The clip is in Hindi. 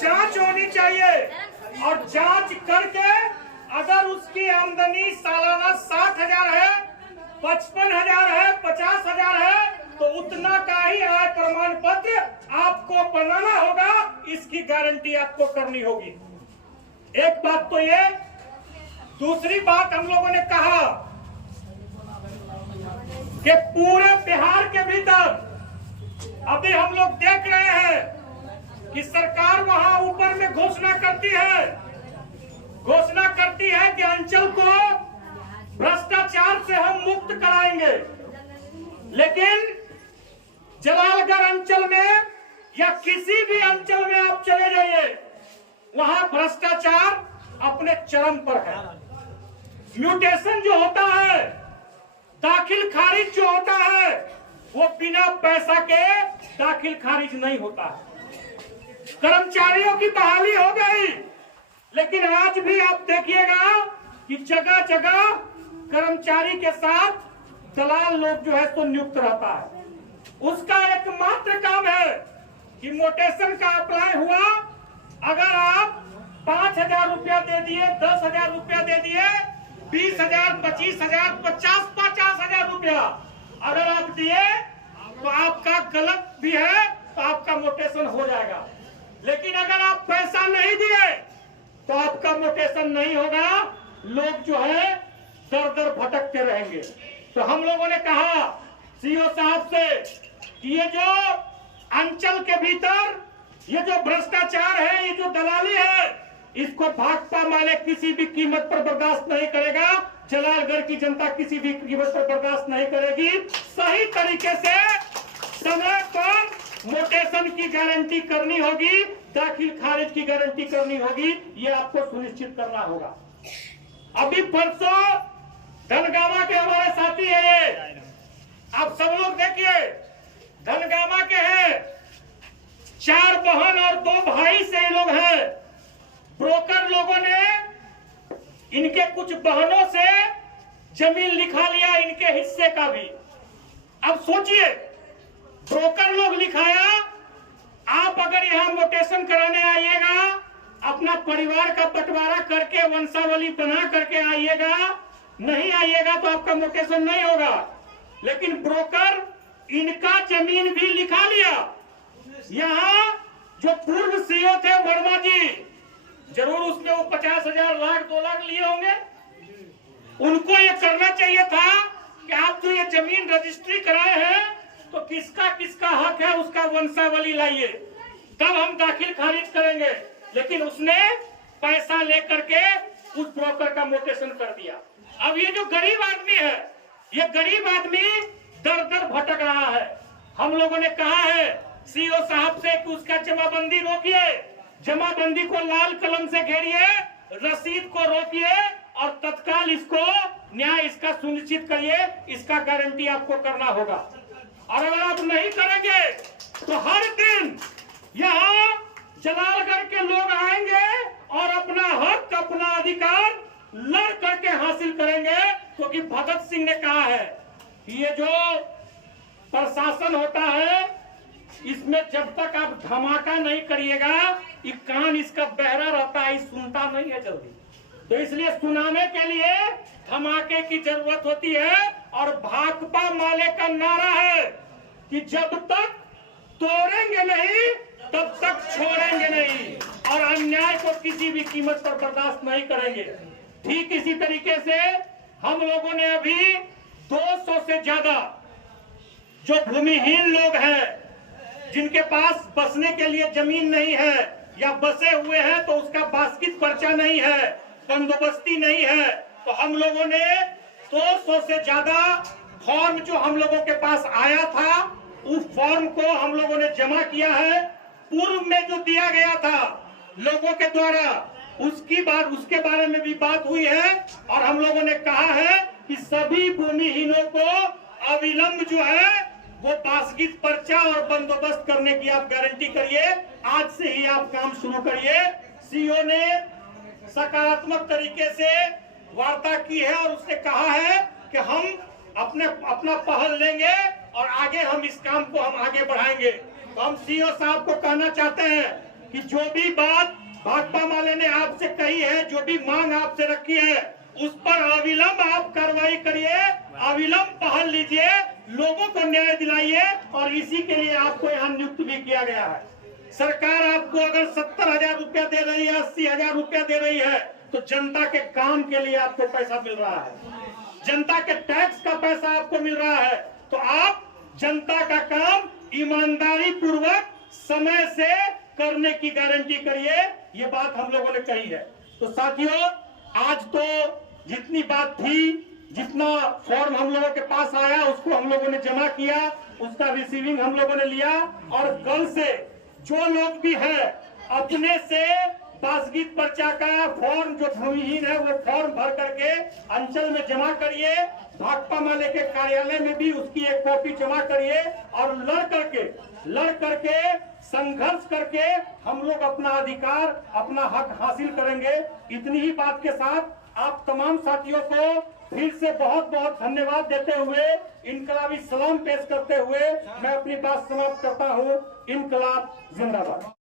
जांच होनी चाहिए और जांच करके अगर उसकी आमदनी सालाना 60,000 है, 55,000 है, 50,000 है, तो उतना का ही आय प्रमाण पत्र आपको बनाना होगा। इसकी गारंटी आपको करनी होगी। एक बात तो ये। दूसरी बात हम लोगों ने कहा कि पूरे बिहार के भीतर अभी हम लोग देख रहे हैं कि सरकार वहां ऊपर में घोषणा करती है कि अंचल को भ्रष्टाचार से हम मुक्त कराएंगे, लेकिन जलालगढ़ अंचल में या किसी भी अंचल में आप चले जाइए, वहां भ्रष्टाचार अपने चरम पर है। म्यूटेशन जो होता है, दाखिल खारिज जो होता है, वो बिना पैसा के दाखिल खारिज नहीं होता है। कर्मचारियों की बहाली हो गई, लेकिन आज भी आप देखिएगा कि जगह जगह कर्मचारी के साथ दलाल लोग जो है तो नियुक्त रहता है। उसका एकमात्र काम है कि मोटेशन का अप्लाई हुआ, अगर आप 5,000 रुपया दे दिए, 10,000 रुपया दे दिए, 20,000, 25,000, 50,000 रुपया अगर आप दिए तो आपका गलत भी है तो आपका मोटेशन हो जाएगा। लेकिन अगर आप पैसा नहीं दिए तो आपका मोटेशन नहीं होगा। लोग जो है दर दर भटकते रहेंगे। तो हम लोगों ने कहा सीओ साहब से कि ये जो अंचल के भीतर ये जो भ्रष्टाचार है, ये जो दलाली है, इसको भाकपा माले किसी भी कीमत पर बर्दाश्त नहीं करेगा। जलालगढ़ की जनता किसी भी कीमत पर बर्दाश्त नहीं करेगी। सही तरीके से समय पर मोटेशन की गारंटी करनी होगी, दाखिल खारिज की गारंटी करनी होगी। ये आपको सुनिश्चित करना होगा। अभी परसों धनगामा के हमारे साथी है, ये आप सब लोग देखिए, धनगामा के हैं, 4 बहन और 2 भाई से ये लोग हैं। ब्रोकर लोगों ने इनके कुछ बहनों से जमीन लिखा लिया, इनके हिस्से का भी। अब सोचिए, ब्रोकर लोग लिखाया, आप अगर यहाँ मोटेशन कराने आइएगा, अपना परिवार का बंटवारा करके वंशावली बना करके आइएगा, नहीं आइएगा तो आपका मोटेशन नहीं होगा। लेकिन ब्रोकर इनका जमीन भी लिखा लिया। यहाँ जो पूर्व सीओ थे वर्मा जी, जरूर उसमें वो 50,000, लाख, 2 लाख लिए होंगे। उनको ये करना चाहिए था कि आप जो ये जमीन रजिस्ट्री कराए हैं तो किसका किसका हक है उसका वंशावली लाइए, तब हम दाखिल खारिज करेंगे। लेकिन उसने पैसा लेकर के उस ब्रोकर का मोटेशन कर दिया। अब ये जो गरीब आदमी है, ये गरीब आदमी दर दर भटक रहा है। हम लोगों ने कहा है सीओ साहब से कि उसका जमाबंदी रोकिए, जमाबंदी को लाल कलम से घेरिए, रसीद को रोकिए और तत्काल इसको न्याय इसका सुनिश्चित करिए। इसका गारंटी आपको करना होगा। और अगर आप नहीं करेंगे तो हर दिन यहाँ जलालगढ़ के लोग आएंगे और अपना हक, अपना अधिकार लड़ करके हासिल करेंगे। क्योंकि भगत सिंह ने कहा है कि ये जो प्रशासन होता है, इसमें जब तक आप धमाका नहीं करिएगा, ये कान इसका बहरा रहता है, सुनता नहीं है जल्दी। तो इसलिए सुनाने के लिए धमाके की जरूरत होती है। और भाकपा माले का नारा है कि जब तक तोड़ेंगे नहीं तब तक छोड़ेंगे नहीं, और अन्याय को किसी भी कीमत पर बर्दाश्त नहीं करेंगे। ठीक इसी तरीके से हम लोगों ने अभी 200 से ज्यादा जो भूमिहीन लोग हैं, जिनके पास बसने के लिए जमीन नहीं है या बसे हुए हैं तो उसका बास्किट पर्चा नहीं है, बंदोबस्ती नहीं है, तो हम लोगों ने 200 से ज्यादा फॉर्म जो हम लोगों के पास आया था, उस फॉर्म को हम लोगों ने जमा किया है। पूर्व में जो दिया गया था लोगों के द्वारा, उसके बारे में भी बात हुई है। और हम लोगों ने कहा है कि सभी भूमिहीनों को अविलंब जो है वो बास्किट पर्चा और बंदोबस्त करने की आप गारंटी करिए। आज से ही आप काम शुरू करिए। सीओ ने सकारात्मक तरीके से वार्ता की है और उसने कहा है कि हम अपना पहल लेंगे और आगे हम इस काम को हम आगे बढ़ाएंगे। तो हम सीओ साहब को कहना चाहते हैं कि जो भी बात भाकपा माले ने आपसे कही है, जो भी मांग आपसे रखी है, उस पर अविलंब आप कार्रवाई करिए, अविलंब पहल लीजिए, लोगों को न्याय दिलाइए। और इसी के लिए आपको यहाँ नियुक्त भी किया गया है। सरकार आपको अगर 70,000 रुपया दे रही है, 80,000 रुपया दे रही है, तो जनता के काम के लिए आपको पैसा मिल रहा है, जनता के टैक्स का पैसा आपको मिल रहा है। तो आप जनता का काम ईमानदारी पूर्वक समय से करने की गारंटी करिए, ये बात हम लोगों ने कही है। तो साथियों, आज तो जितनी बात थी, जितना फॉर्म हम लोगों के पास आया, उसको हम लोगों ने जमा किया, उसका रिसीविंग हम लोगों ने लिया। और कल से जो लोग भी है, अपने से बासगीत पर्चा का फॉर्म जो भूमिहीन है, वो फॉर्म भर करके अंचल में जमा करिए, भाकपा माले के कार्यालय में भी उसकी एक कॉपी जमा करिए, और लड़ करके संघर्ष करके हम लोग अपना अधिकार, अपना हक हासिल करेंगे। इतनी ही बात के साथ आप तमाम साथियों को फिर से बहुत बहुत धन्यवाद देते हुए, इनकलाबी सलाम पेश करते हुए मैं अपनी बात समाप्त करता हूँ। इनकलाब जिंदाबाद।